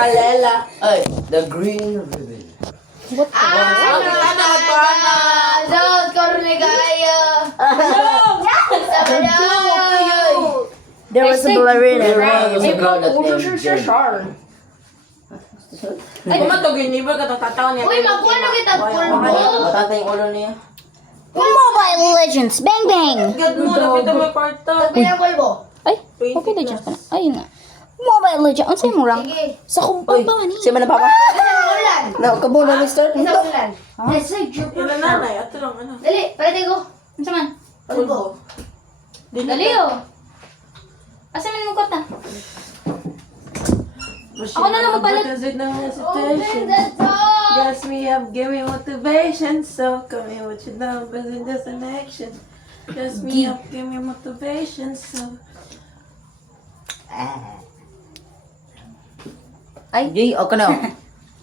Kalela. Ay, the green ribbon. South Korea. There was a ballerina. There was a girl that named Jen. Ay, matugin niya ba katataon niya? Uy, magkuha na kita pulbo. Matata yung ulo niya. Mobile Legends, bang bang! Gad mo, nakita mo yung kwarta. Tagpin ang pulbo. Ay, Mobile Legends pa na. Ayun nga. Mobile Legends, ano sa'yo mo rank? Sige. Sa kumpang ba ni? Siya man na papa? Isang ulan. Nakakabo na ni-start. Isang ulan. Yes, I drew. Wala nanay, ato lang ano. Dali, pwede ko. Ano sa man? Pulbo. Dali oh. Asa man mo kota? Ako na lang magpalit. Open Open the door. Gas me up, give me motivation. So come here with your numbers and just an action. Gas me up, give me motivation. So Ay, Jay, okay na.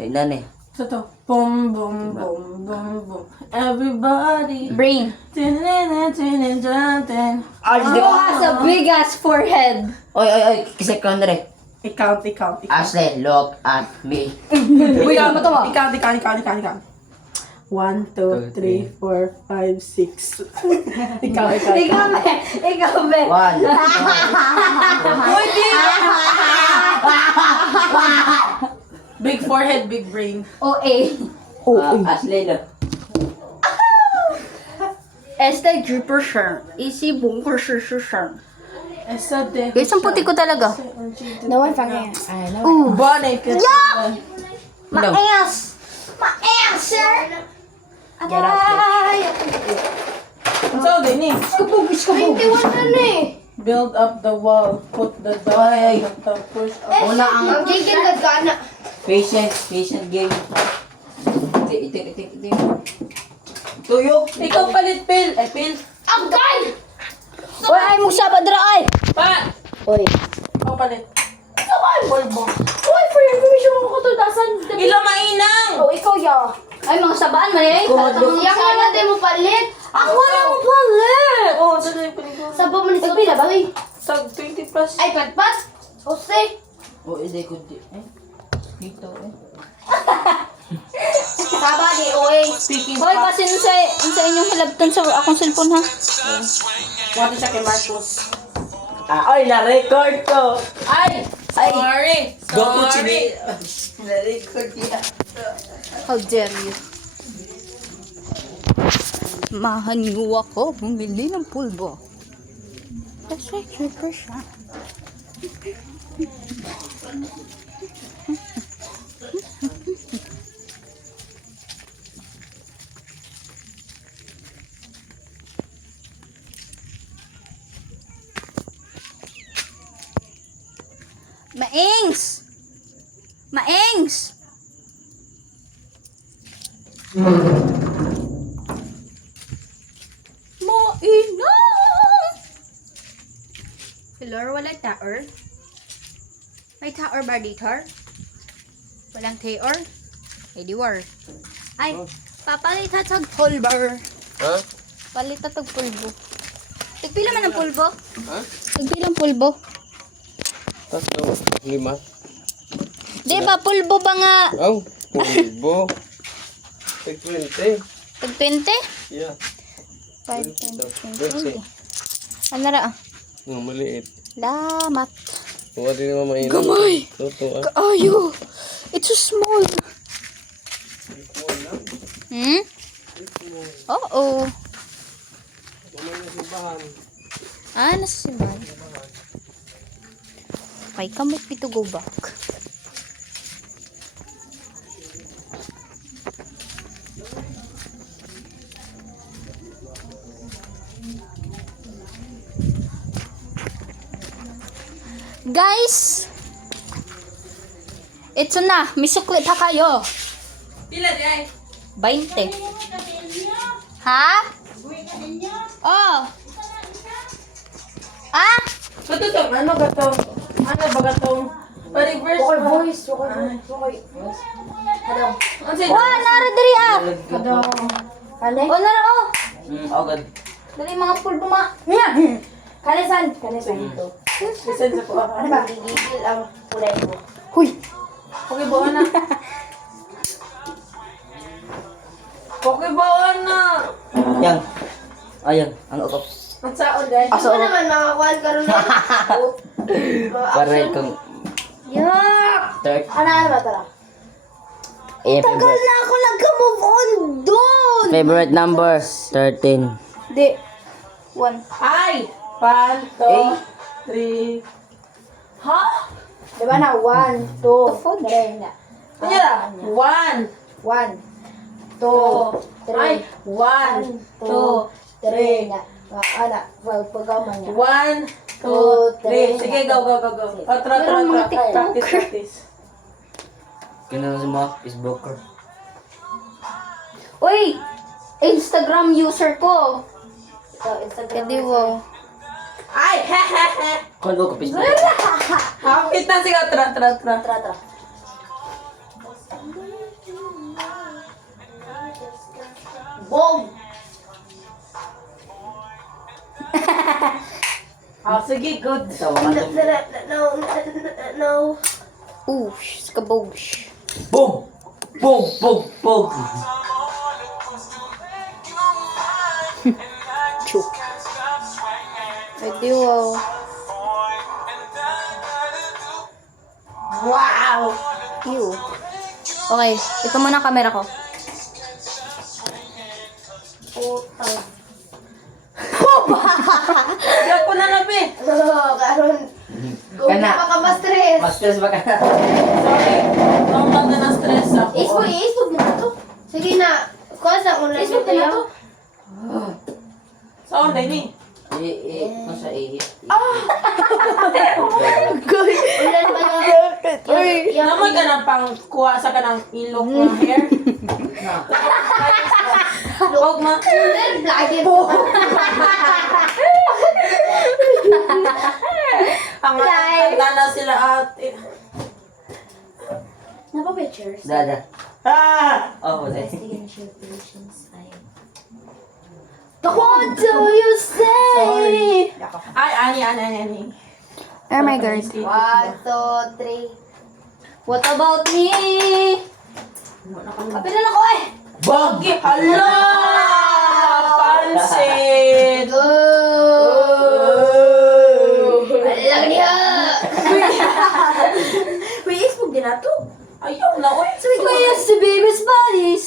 Ay, nani. so to boom boom boom boom boom. Everybody. Brain. Tin-tin-tin-tin-tin-tin. Who has a big ass forehead? Oy, kisip ka na rin. Ikaw. Ashley, look at me. Uy, mo to mo. Ikaw. 1, 2, 3, 4, 5, 6. Ikaw. Ikaw, be. One. Big forehead, big brain. O-A. Ashley, no. Este dripper shirt. Easy bunker shirt. Esa de. Guys, ang puti ko talaga. No one fucking. Bonnet. Ma-ass! Ma-ass, sir! Get out. So, din eh. 21 na na eh. Build up the wall. Put the door Ay. on the top. Push up. Una ang Ang chicken gagana. patient game. Ito. Tuyok. Ikaw palit, Pil. Pil. Agay! Uy, ay mo sa badra ay! Pa! Uy. Ikaw palit. Uy, for your information mo ko to, dasan. Ilo mainang! Oh, ikaw ya. Ay, mga sabaan man eh. Yang nga na mo palit. Ako na mo palit! Oh, saan yung palit ko? Sabo mo ni Nagpila ba? Uy. Tag 20 plus. Ay, patpat. Jose. Oh, hindi ko di. Dito Saba di, oy. Speaking Hoy, basin sa inyong halabtan sa akong cellphone ha. Wala siya kay Marcos. Ay, na-record ko. Ay! Sorry! Go ko chini. Na-record niya. How dare you? Mahan niyo ako bumili ng pulbo. Kasi super siya. Maings! Maings! Mainang! Hello, wala tower? May tower ba dito? Walang tower? Ay, di war. Ay, papalita tag pulver. Ha? Palita tag pulbo. Tagpila man ang pulbo? Ha? Tagpila ang pulbo? Tatlo, 5. Di ba, pulbo ba nga? Aw, pulbo. Tag 20. Tag 20? Yeah. 5, 10, 20. 20. Ano ra? Nga maliit. Lamat. Huwag din naman mainit. Gamay! Toto ah. Kaayo! It's so small. Hmm? Oo. Kumay na simbahan. Nasa simbahan. Okay, kamot dito go back. Guys! Ito na, may sukli pa kayo. Pila di ay? 20. Ha? Oh. Ah? Matutong, ano ba to? Ano ba ga to? Pa-reverse Okay, mo. boys. Okay. Ano sa'yo? Wa, nara diri ah. Kale? O nara oh. Agad. Dali mga pulbo ma. Kalesan ito. Listen sa ko. Ano ba? Gigigil ang kulay mo. Huy. Okay, bawa na. Okay, bawa na. Yan. Ayan, ang ukap. Ang saon, guys. Ako naman mga kwan karon na. Para kung Yuck! third. Ano ba tara? Tagal na ako nagka-move on doon! Favorite number 13. Di. 1. Ay! 1, 2, 3. Ha? Di ba na? 1, 2, 3 na. Ano na? 1, 1, 2, 2, ay, 1, 2, 3 na. Ana, pagaman niya. 1, 2, 3. Sige, go. Tara. Practice. Kailan sa mga Facebooker. Uy! Instagram user ko. Instagram. wow. Ay, hehehe. Kung ko Facebook. Hapit na, sige. Tara. Tara. Boom! Sige, good. Tawa ka. No. Oosh, skaboosh. Boom! Boom! Boom! Boom! Chuk. Wow. Wow! Ew. Okay, ito muna ang camera ko. Sige ko na labi. Karon. Kung Kana. di ka ma-stress. Mas stress ba ka na? Sorry. Normal na na-stress ako. Facebook mo na to. Sige na. Kuha sa online Facebook na to. Sa online eh. Masa ihi. Online ba na? Naman ka na pang kuha sa kanang ilok ng hair. Huwag ma. Lagi Ang matanda na sila ate. Napapictures? Dada. Oh, dahil. What do you say? Ay, ani. Oh my God. 1, 2, 3. What about me? Kapila na ko eh! Bagi, hala! Pansit! Go! Alang niya! May Facebook din na to. Ayaw na, oy. We used to be best buddies,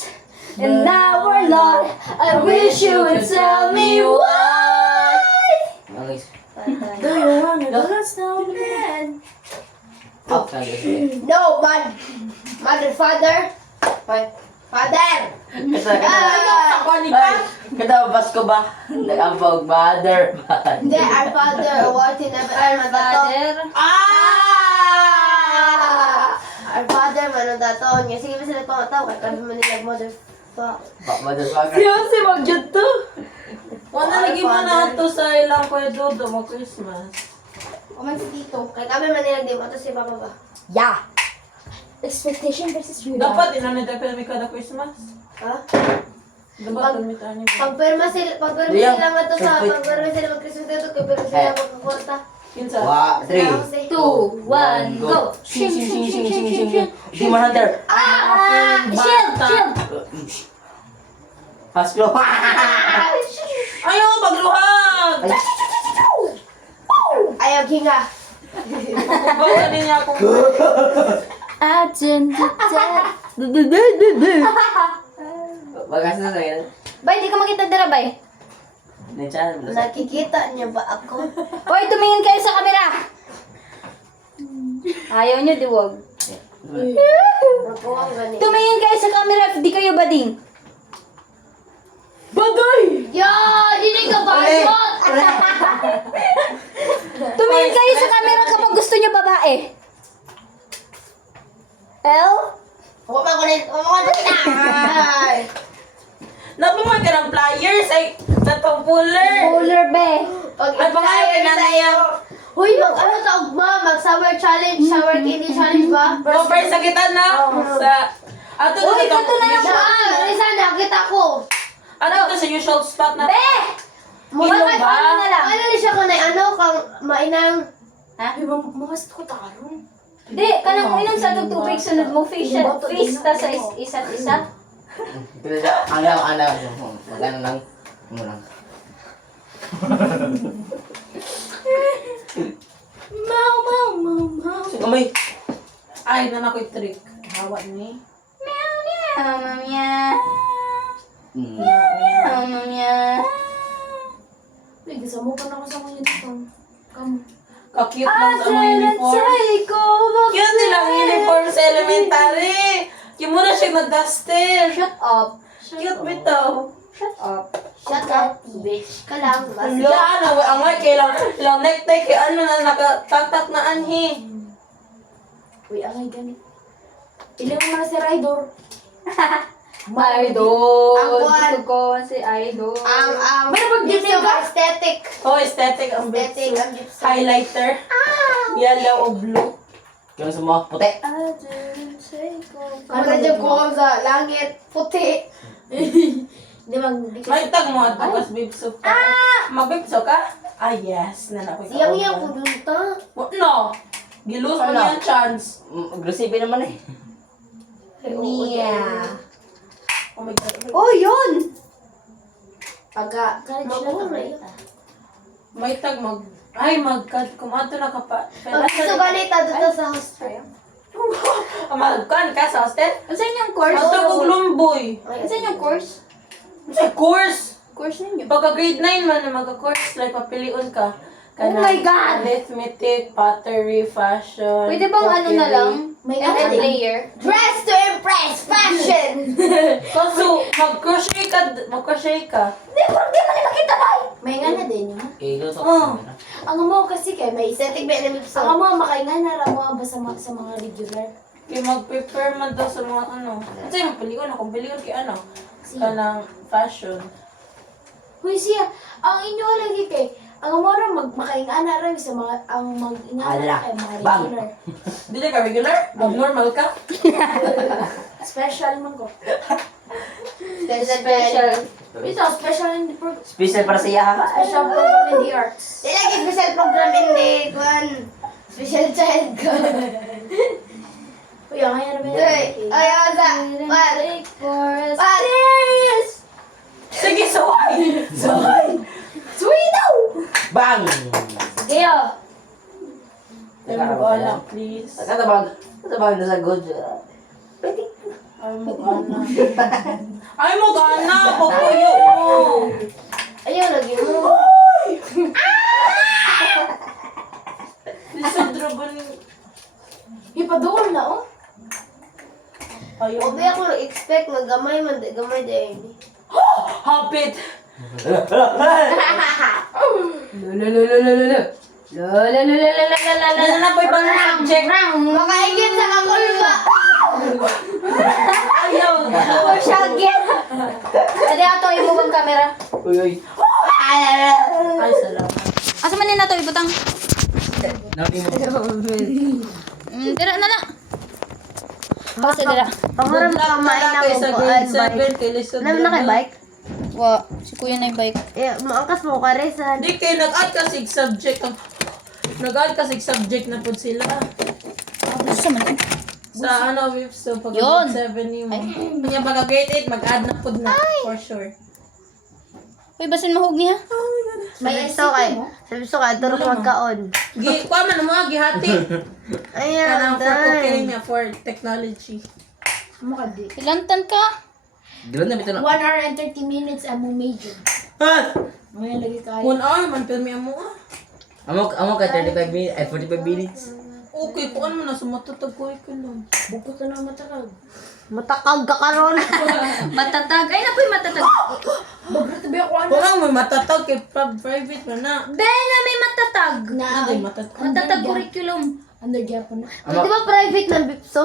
and now we're not. I wish you would tell me why. Okay. Do you wanna go snowman? Up na guys. No, mother, father. Father! Kasi Ako ni ka. Kada Pasko ba? Nag-ampag mother. Hindi, our father, what in our mother. Our father, mano dato. Nga, sige ba sila pangataw? Kaya kami man nila mother. Motherfucker. Si mag-jud to. Wala lagi mo na ito sa ilang pwede do mo Christmas. Kuman si Tito. Kaya kami man nila di mo. Ito si Papa ba? Yeah. Expectation versus reality. Dapat inanay tayo mi kada Christmas. Ha? Dapat tumitaan niyo. Pagperma sila Diyan. nga to sa Perfect. pagperma sila mag-Christmas dito. Kaya pero sila magkakwarta. Kinsa? 3. 2, 1, go! Shing, shing, shing, shing, shing, shing. Demon Hunter. Shield! Shield! Pasko. Ayaw, magluhag! Ayaw hinga. Bawa niya akong... Bagas na sa yan. Bay, di ka makita dira, bay. Ninchan. Nakikita niya ba ako? Hoy, tumingin kayo sa camera! Ayaw nyo, diwag. Magkuhang ganit. Tumingin kayo sa camera, di kayo bading. Bagay! Yo! Hindi ka ba? Tumingin kayo sa camera kapag gusto nyo babae. L? Huwag mo kulit. Huwag mo kulit. Ay! Napamag ka ng flyers ay natong puller. Polar be. Ay, pangalan na niya. Huy, ano ta ugma? Mag-shower challenge, shower candy challenge ba? Go first sa kita na. Sa... Ato na Uy, dito. kato na yung- Marisa, nakita ko. Ano ito sa usual spot na? Be! Milo Ano ba? na lang? Ano ni siya kanay, ano, kang mainang... Ha? Ay, mamas ko taron. Di, kanang inom sa itong tubig, sunod mo fish ta sa isa't isa. Pero siya, ano, magano lang. Ano lang. Mau, mau, mau, mau. Kamay. Ay, na ako'y trick. Hawa ni. Meow, meow, meow. Hmm. Meow, meow. Uy, gusto mo pa na ako sa mga dito. Kamu. Ka-cute lang sa mga uniform. Cute nilang uniform sa elementary. Yung muna siya nag-duster. Shut up. Cute bitaw. Shut up. Shut up, bitch. Ka lang. Wala, ang nga, kailang necktie, kay ano na nakatatak na anhi. Uy, angay ganit. Ilang mo na si Raidor. Idol. Ang kuwan. Gusto ko si Idol. Pero pag gypsy ka, aesthetic. Oh, aesthetic ang Aesthetic bits. ang gypsy. Highlighter. Yellow o blue. Kaya sa mga puti. Ano dyan ko sa langit, puti. Di ba? May tag mo at bukas bibso ka. Magbibso ka? Ah, yes. Nanakoy ka. Siyang ko dun ta. No. Gilus mo niyan chance. Aggressive naman eh. Yeah. Oh my God. Oh, yun! Pagka, mabuhay. May tag kumato na ka pa. Pag gusto ganit, dito sa hostel. Magkan ka sa hostel? Ano sa inyong course? Ito kong lumboy. Ano sa inyong course? Sa course. Course ninyo? Pagka grade 9 man na magka-course, like papiliun ka. Oh my God! Arithmetic, pottery, fashion. Pwede bang ano na lang? May MM player? Dress to impress, fashion! Kaso, mag-crochet ka. Di, parang di man makita ba? May nga na din yun. Eh, ito sa Oh. camera. Ang mo kasi kay may aesthetic ba na mipso. Ang mo makaingan na mo ba sa mga regular. Yung mag-prepare man daw sa mga ano. Kasi yung piliun akong piliun kay ano. Kanang fashion. Huy siya, ang inyo lagi kay ang mo ra makaingan na rin sa mga ang mag-ingan Ala, kay mga bang. regular. Dili ka regular? Normal ka? Special man ko. Special. Ito, special in the program. Special para sa iya ka. Special program in the arts. Di lagi special program in the special child ko. Uy, ang hayar ba yun? Ay, sa, Paris! Sige, suway! Suway! Sweeto! Bang! Geo! Tell mo anak, please. Katabang na sa good. Ay mo gana. Ay mo gana! Papuyo mo! Ayaw, lagi mo. Lisod rabon. Ipadool na, oh. Ayaw. Obe ako nag-expect na gamay man, gamay din. Hapit! Ano na po ibang subject? Makaigit sa kakulba! Ayaw! Oh, shagit! Pwede ato ibubang camera. Uy, uy. Ay, salamat. Asa man nila to ibutang? Nabi mo. Dira na lang. Basta dira. Pangarap ka kumain Malaki ako sa po. grade 7 kay Lisod Naman na kay bike? Wa, si kuya na yung bike. Eh, maangkas mo ka rin sa... Di kay nag-add ka sig subject. Nag-add ka sig subject na po sila. Gusto man. Sa ano, so pag Yun. grade 7 ni mo. Kanya pagka grade 8, mag-add na po na. For sure. Uy, basin mahog niya. May iso kay... Sabi so kay, turok magkaon. Kuha man mo, gihati. Ayan, Kanang for cooking niya, for technology. Ilantan ka. Dilan na bito na. 1 hour and 30 minutes ang mong major. Ha? Ngayon lagi kayo. 1 hour man, pirmi mo ah. Amo ka 35 minutes, 45 minutes. Okay, kuan mo na, sumatutag ko lang. Bukod ka na matakag. Matakag ka karon. Matatag. Ay, napoy matatag. Bagrata ba ako ano? Wala mo matatag kay private man na. Ben, na may matatag. Hindi matatag. Matatag curriculum. Under Japan na. Ama- Di ba private ng Bipso?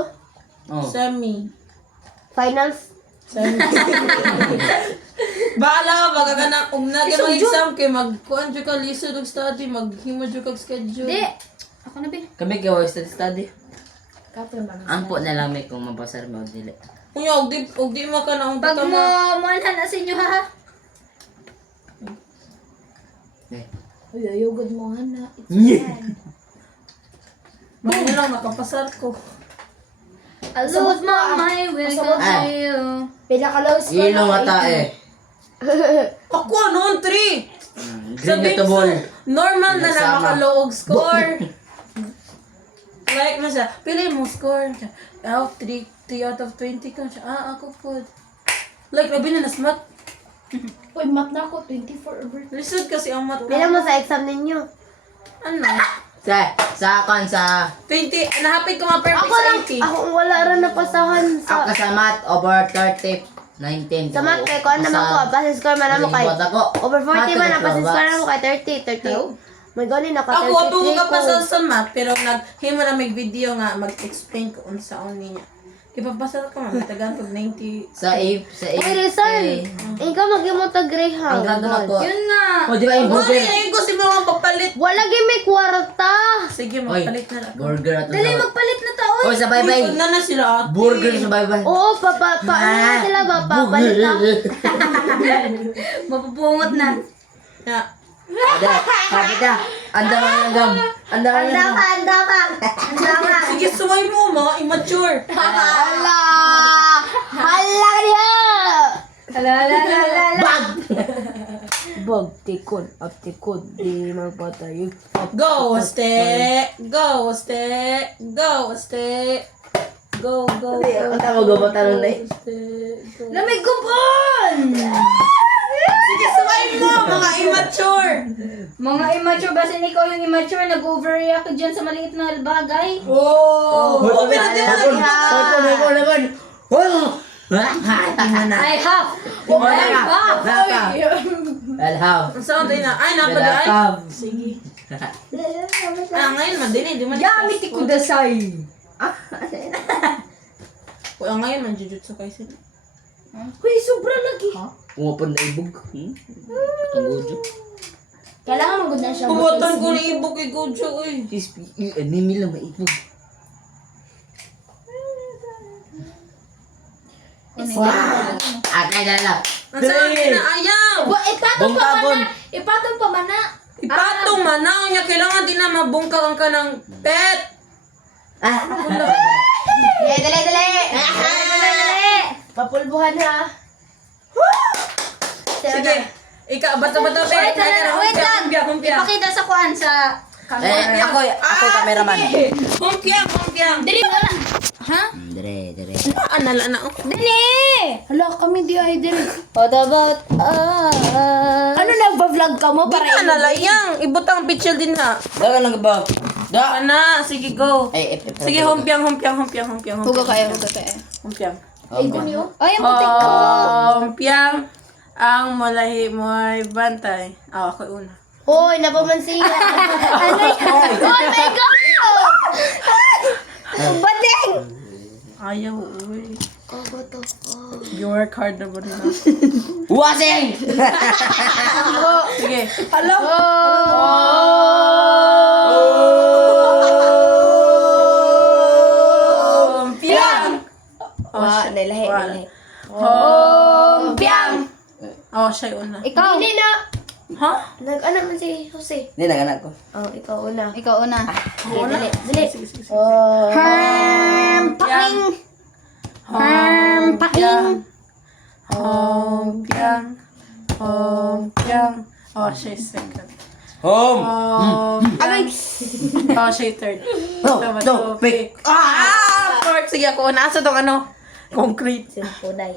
Oh. Semi. Finals? Semi. Bahala ka, baga ka na, kung naging mag-exam kay mag-kuan dyan ka, lisod og study, maghimo dyan kag schedule. Di. Ako na, Ben. Kami kayo study. Kapre man. Ampo na lang may kung mapasar mo dili. Kunya, og di mo ka na, Pag mo, muanhan na sa inyo, ha? Eh. Uy, ayugod mo hana. Yeah. Mali lang, nakapasar ko. I lose my mind when it comes Ah. to you. Pinaka-low score Ilong ata eh. Ako noon, 3. Green na to ball. Normal na Pinasama. makaloog score. Like na siya, pili mo score. Oh, 3 out of 20 ka. Ako po. Like, labi na nasmat. Uy, mat na ako. 24 over. Lisod kasi ang mat. Bilang mo sa exam ninyo. Ano? Sa 20, nahapit ko mga perfect Ako lang, sa 80. ako wala rin napasahan ako sa... sa math over 30, 19. Sa math kay kuan naman ko, base score man mo kay... Over 40 man, ang base score man mo kay 30. May gani naka Ako, ito 33 ka pa ko. sa math, pero naghimo na may video nga, mag-explain ko kung saan niya. Ipapasal ko man, tagaan pag 90. Sa A, sa A. Uy, Rizal, ikaw mag-imo tag Greyhound. Ang grado na ko. Yun nga. O, di ba yung Mami, burger? ayun ko si mga papalit. Wala gyud may kwarta. Sige, Oy, magpalit na lang. burger at Dali, magpalit na tao. Oy, sa bye-bye. Uy, na sila ate. Burger sa bye-bye. Oo, ano sila ba? Papalit ka? Mapupungot na. Ya. Ada, kapit ka. Anda ka ng gam. Anda ka ng gam. Handa ka. Sige, suway mo, mga immature. Hala! Hala niya! Bag! Bag, tikod, at tikod, di magpatayo. Go, ste. Go, ste. Go, ste. Go, go, go. Ang tawag ko ba tanong na eh? Lamig ko pon! Sige, suway mo, mga immature. Mga immature, basin ikaw yung immature, nag-overreact ka dyan sa maliit na bagay. Oh, pero di na lagi. Hapon. I have. Alhaw. Ang sound ay na. Ay, napadi ay. Sige. Ngayon man din eh. Di man Yamit ko dasay. Ngayon man, jujutsu kayo sila. Uy, sobra lagi. Umapon na ibog. Tanggojo. Kailangan magod na siya. Kumatan ko na ibog kay Gojo eh. Anime lang maibog. Atay na lang. Ang sound ay na ayaw. Ipatong pa man na. Ipatong pa man na. Ipatong manaw niya. Kailangan din na mabungkang ka ng pet. Dali! Papulbuhan ha. Sige. Ika, bata-bata pet. Wait lang. Humpya. Ipakita sa kuan sa camera. Ako cameraman. Humpyang. Dili wala. Ha? Dire. Nala na. Dili! Hala, kami di ay din. What about Ano nagba-vlog ka mo? Para nalayang. Ibutang picture din na. Daga lang ba? Da. Ana, sige go. Ay, Sige, humpyang. Hugo kayo. Humpyang. Ay, kunyo. Ay, ang putik ko. Humpyang. Ang malahi mo ay bantay. Ako una. Hoy, napamansiya. Ano yan? Oh my God! Badeng! Ayaw, uy. Kago to. You work hard na ba rin ako? Wasing! Sige. Humpyang. Nalahi. Humpyang. Siya una. Ikaw. Hindi na. Ha? Nag-ano man si Jose. Hindi na ganak ko. Oh, ikaw una. Ikaw una. Dali. Sige, sige. Paing. Humpyang. Siya yung second. Home! Siya yung third. No, pick. Fourth. Sige, ako una. Asa tong ano? Concrete. Simpunay.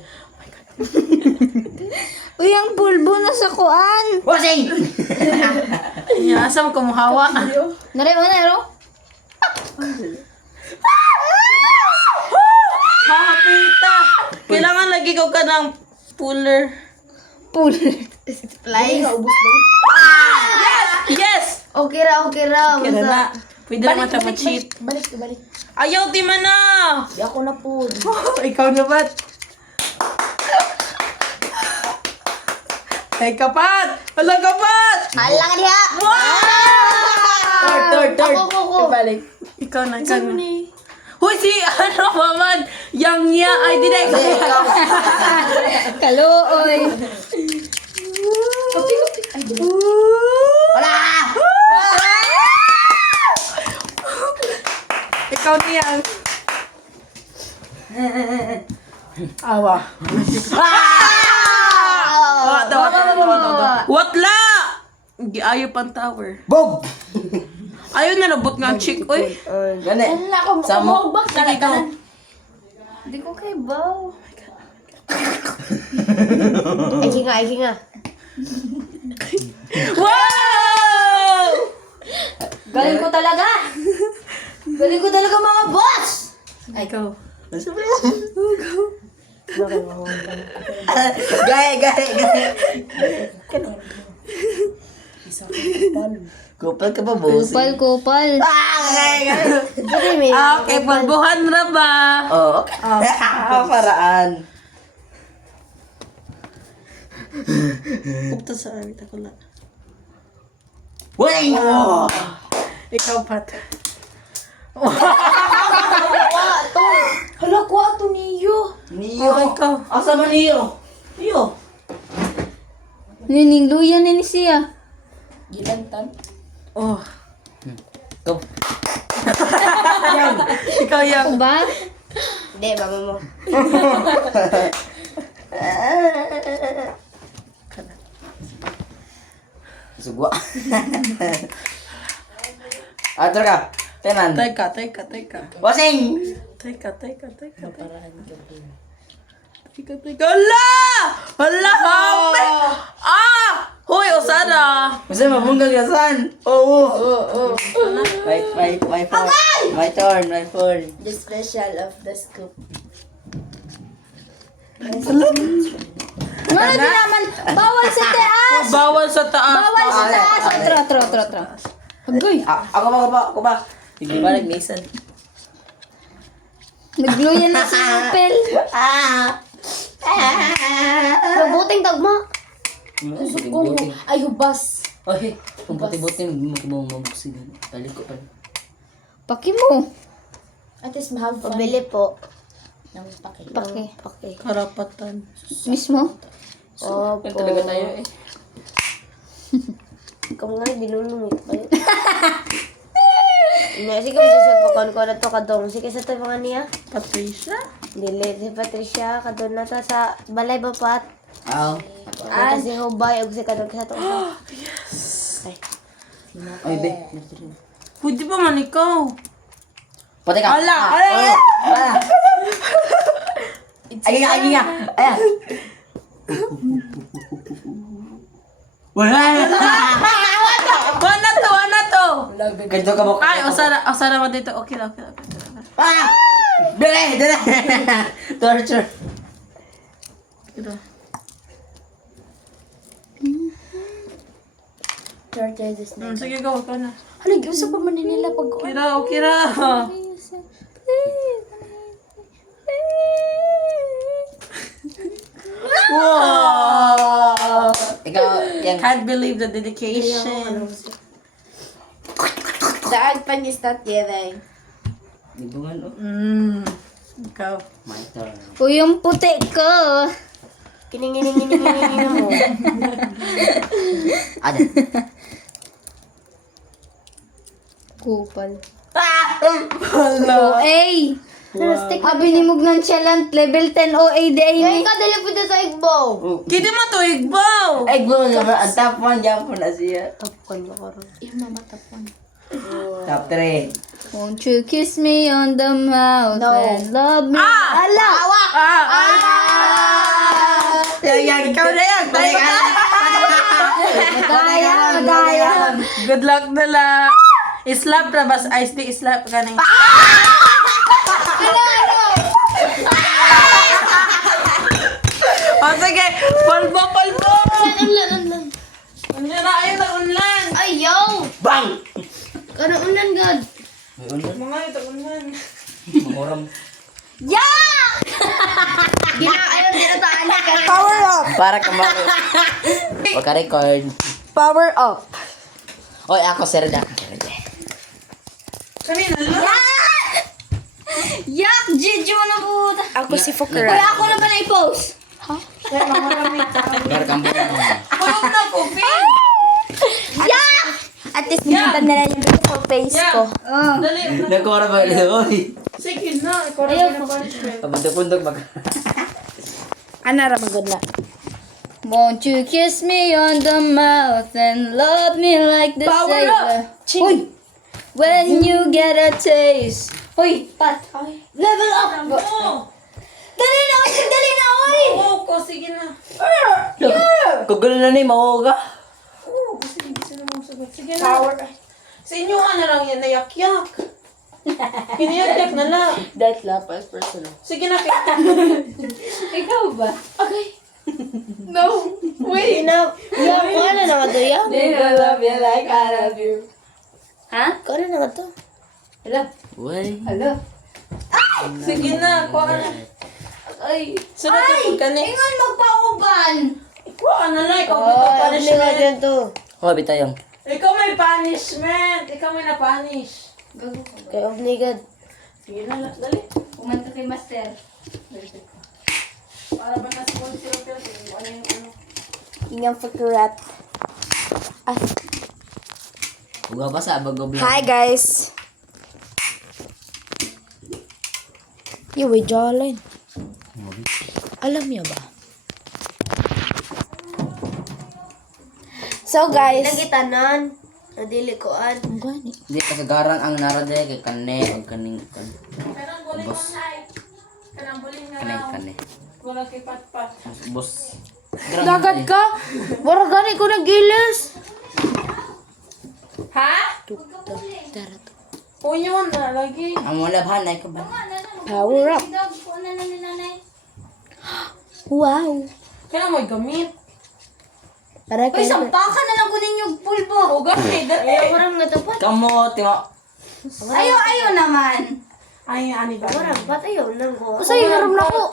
Uy, ang pulbo na sa kuan. Wasing! Asa mo kumuhawa? Nari mo na, ero? Hapita! Kailangan lagi ko ka ng puller. Supplies. Yes! Okay ra. Kaya na. Pwede naman tayo ma-cheat. Balik. Ayaw, di man na! Di ako na po. Ikaw na ba't? Ay, kapat! Wala kapat! Hala ka diha! Third. Ako. Balik. Ikaw na. Huy, si ano maman? Yang niya. Ay, di na ikaw. Kaluoy. Wala! ikaw niyan. Awa. What la? Giayo pang tower. Bob! Ayaw na nabot nga ang chick, oy. Gani. Wala ko Samo. magbak Sige, ikaw. Hindi ko kay baw. Ay, nga. Wow! Galing ko talaga. Galing ko talaga mga boss. Ikaw. Gaya. Kupal ka ba, boss? Kupal. Gaya. Okay, pagbuhan na ba? Oo. Paraan. Punta sa amin ako na. Wait! Ikaw, Pat. Hala ko ato niyo. Niyo. Ikaw. Asa man niyo? Niyo. Niningluyan ni siya. Gilantan. Oh. Go. Ikaw yang. Ba? Hindi, mama mo. Sugwa. Atur ka. Tenan. Teka. Bossing! Teka. Hala, hape! Hoy, Osada! Masa mabungkag ka saan? Oo. My phone. My turn. The special of the scoop. Ano din naman? Bawal sa taas! Bawal sa taas. Bawal sa taas! Tra. Agoy! Ako ba? Hindi ba nag-Mason? Nagluyan na si Apple. Mabuting tagma. Ay, hubas. Oy, kung buti-buti, mabuksin. Talik ko pa. Paki mo. At least mahal fun. Pabili po. Nang paki. Okay. Karapatan. Mismo? Opo. Yan talaga tayo eh. Ikaw nga, dinulungit kayo. Sige mo siya ko na to kadong. Sige sa tayo mga niya. Patricia? Dili, si Patricia, kadong na to sa balay ba pat? Aw. Ito si Hubay, og si kadong sa to. Oy, be. Pwede pa man ikaw. Pati ka. Ala! Agi nga. Ayan. Wala. Wala to. Ganito ka mo. Ay, Osada mo dito. Okay. Dali. Torture. Ito. Sige, go. Ikaw na. Halig, usap pa man nila pag Kira. Wow! Ikaw, yan. Can't believe the dedication. Daan pa ni start yun. Libungan, oh. Ikaw. My turn. Uy, yung puti ko. Kining mo. Ada. Kupal. Hello. OA. Abinimog ng challenge level 10 OA day Kaya ni. ka, dali po sa igbo. Kiti mo to, Igbaw! Ay, gawin naman. Ang top 1 dyan po na siya. Tapon mo karon. Mamatapon. Top 3. Won't you kiss me on the mouth and love me? Ala! Yan, ikaw na yan. Tayo ka. Madaya. Good luck nila. Islap na bas ice tea, islap ka na. O sige, palbo. Ano na ayaw na unlan. Ayaw! Bang! Karang ulan, God. May ulo. Mga ito unlan. Mamuram. Ayaw, dinataan ka. Power up. Para kamari. Pagka-record. Power up. Oy, ako, Sir Dan. Kanina lang. Yak! Jeju na puta. Ako si Fokra. Uy, ako na ba na-i-post? Para kamari. Pulong na ko, Finn. At least nakita nila yung beautiful face ko. Dali. Nagkora ba ito? Oy! Sige na, ikaw na yung punishment. Pabundok-bundok mag... Ana ra magod na. Won't you kiss me on the mouth and love me like the sailor? Uy! When you get a taste. Uy, Pat. Level up! Mo! Dali na! Dali na! Uy! Oo ko, sige na. Kugul na ni, mahuho ka. Oo, sige na mo sagot. Sige na. Sa inyo ka na lang yan, nayak-yak. Kiniyak-yak na lang. That lap is personal. Sige na, Ikaw ba? No, wait. Ina, ya ko ana na nga to ya. They don't love you like I love you. Ha? Ko ana na nga to. Hello? Uy. Hello? Sige na, kuha na. Ay, sunod na po ka ni. Ingon magpauban! Kuha na lang, ikaw may Ano nga punishment. dyan to? Oh, bitayong. Ikaw may punishment. Ikaw may na-punish. Kay obligad. Sige na, dali. Pumunta kay Master. Para ba na school sila pero ano yung ano. Ingang fakurat. Huwag pa sa bago vlog. Hi guys. Yo, we jawline. Alam niyo ba? So guys, nagitanan, nadili ko an. Ang gani. Hindi, kasagaran ang narade kay kane o kaning kan. Kanang buling Boss. mo na. Kanang buling na Kane, lang. kane. Wala kay pat-pat. Boss. Dagat ka? Wala gani ko nagilis. Ha? Tara to. Unyo na lagi. Ang wala ba na ka ba? Power up. Wow. Kailangan mo gamit. Para Uy, kayo. sampakan na lang kunin yung pulbo. O gamit. Ayaw, warang nga to pat. Kamo, timo. Ayaw naman. Ay, ani ba? Warang, pat ayaw nang ko. Usay, haram na ko.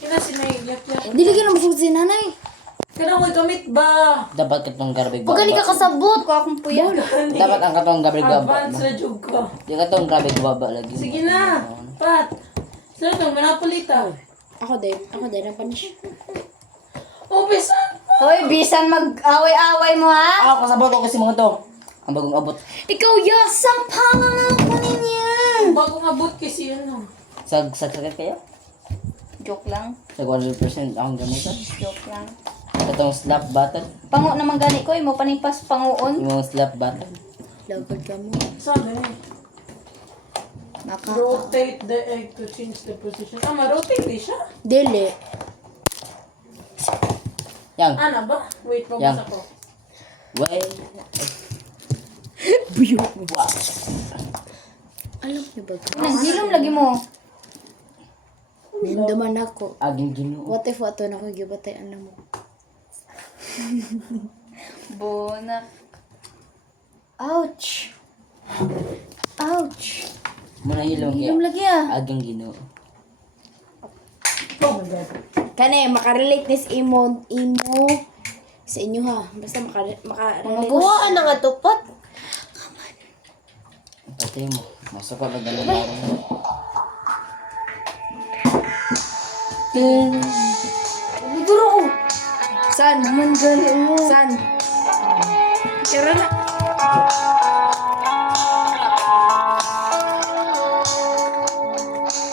Kina sinayyak-yak. Dili ka na masugod si nanay. Kailangan mo gamit ba? Dapat katong garbig Pag gani ka kasabot ko akong puya. Dapat ang katong garbig baba. Advance na jug ko. Di katong garbig baba lagi. Sige na. Pat. Sino itong manapulita? Ako din ang punish. O, bisan. Hoy, bisan mag-away-away mo ha? Ah, kasabot ko kasi mga to. Ang bagong abot. Ikaw ya, sampakan na lang kunin niya. Bagong abot kasi ano. Sakit kayo? Joke lang. Sa 100% akong gamitan. Joke lang. Katong slap button. Pango naman gani ko, mo panipas panguon. Yung slap button. Lagod ka mo. Sabi ni. Naka. Rotate the egg to change the position. Ah, ma-rotate di siya? Dili. Yang. Ano ba? Wait, Yan. pabasa ko. Wait. Alam niyo ba? Naghilom lagi mo. Nindaman ako. Aging ginoo. What if wato na ko gibatay ano mo? Bonak. Ouch. Ouch. Muna hilong Hilom kaya. lagi ah. Aging ginoo. Oh my God. Kani makarelate nis imo sa inyo ha. Basta makarelate. Magawa na nga tupat. Patay mo. Masuk ka ba ganun laro? Guro ko. San? Man gani mo. San? Kira na.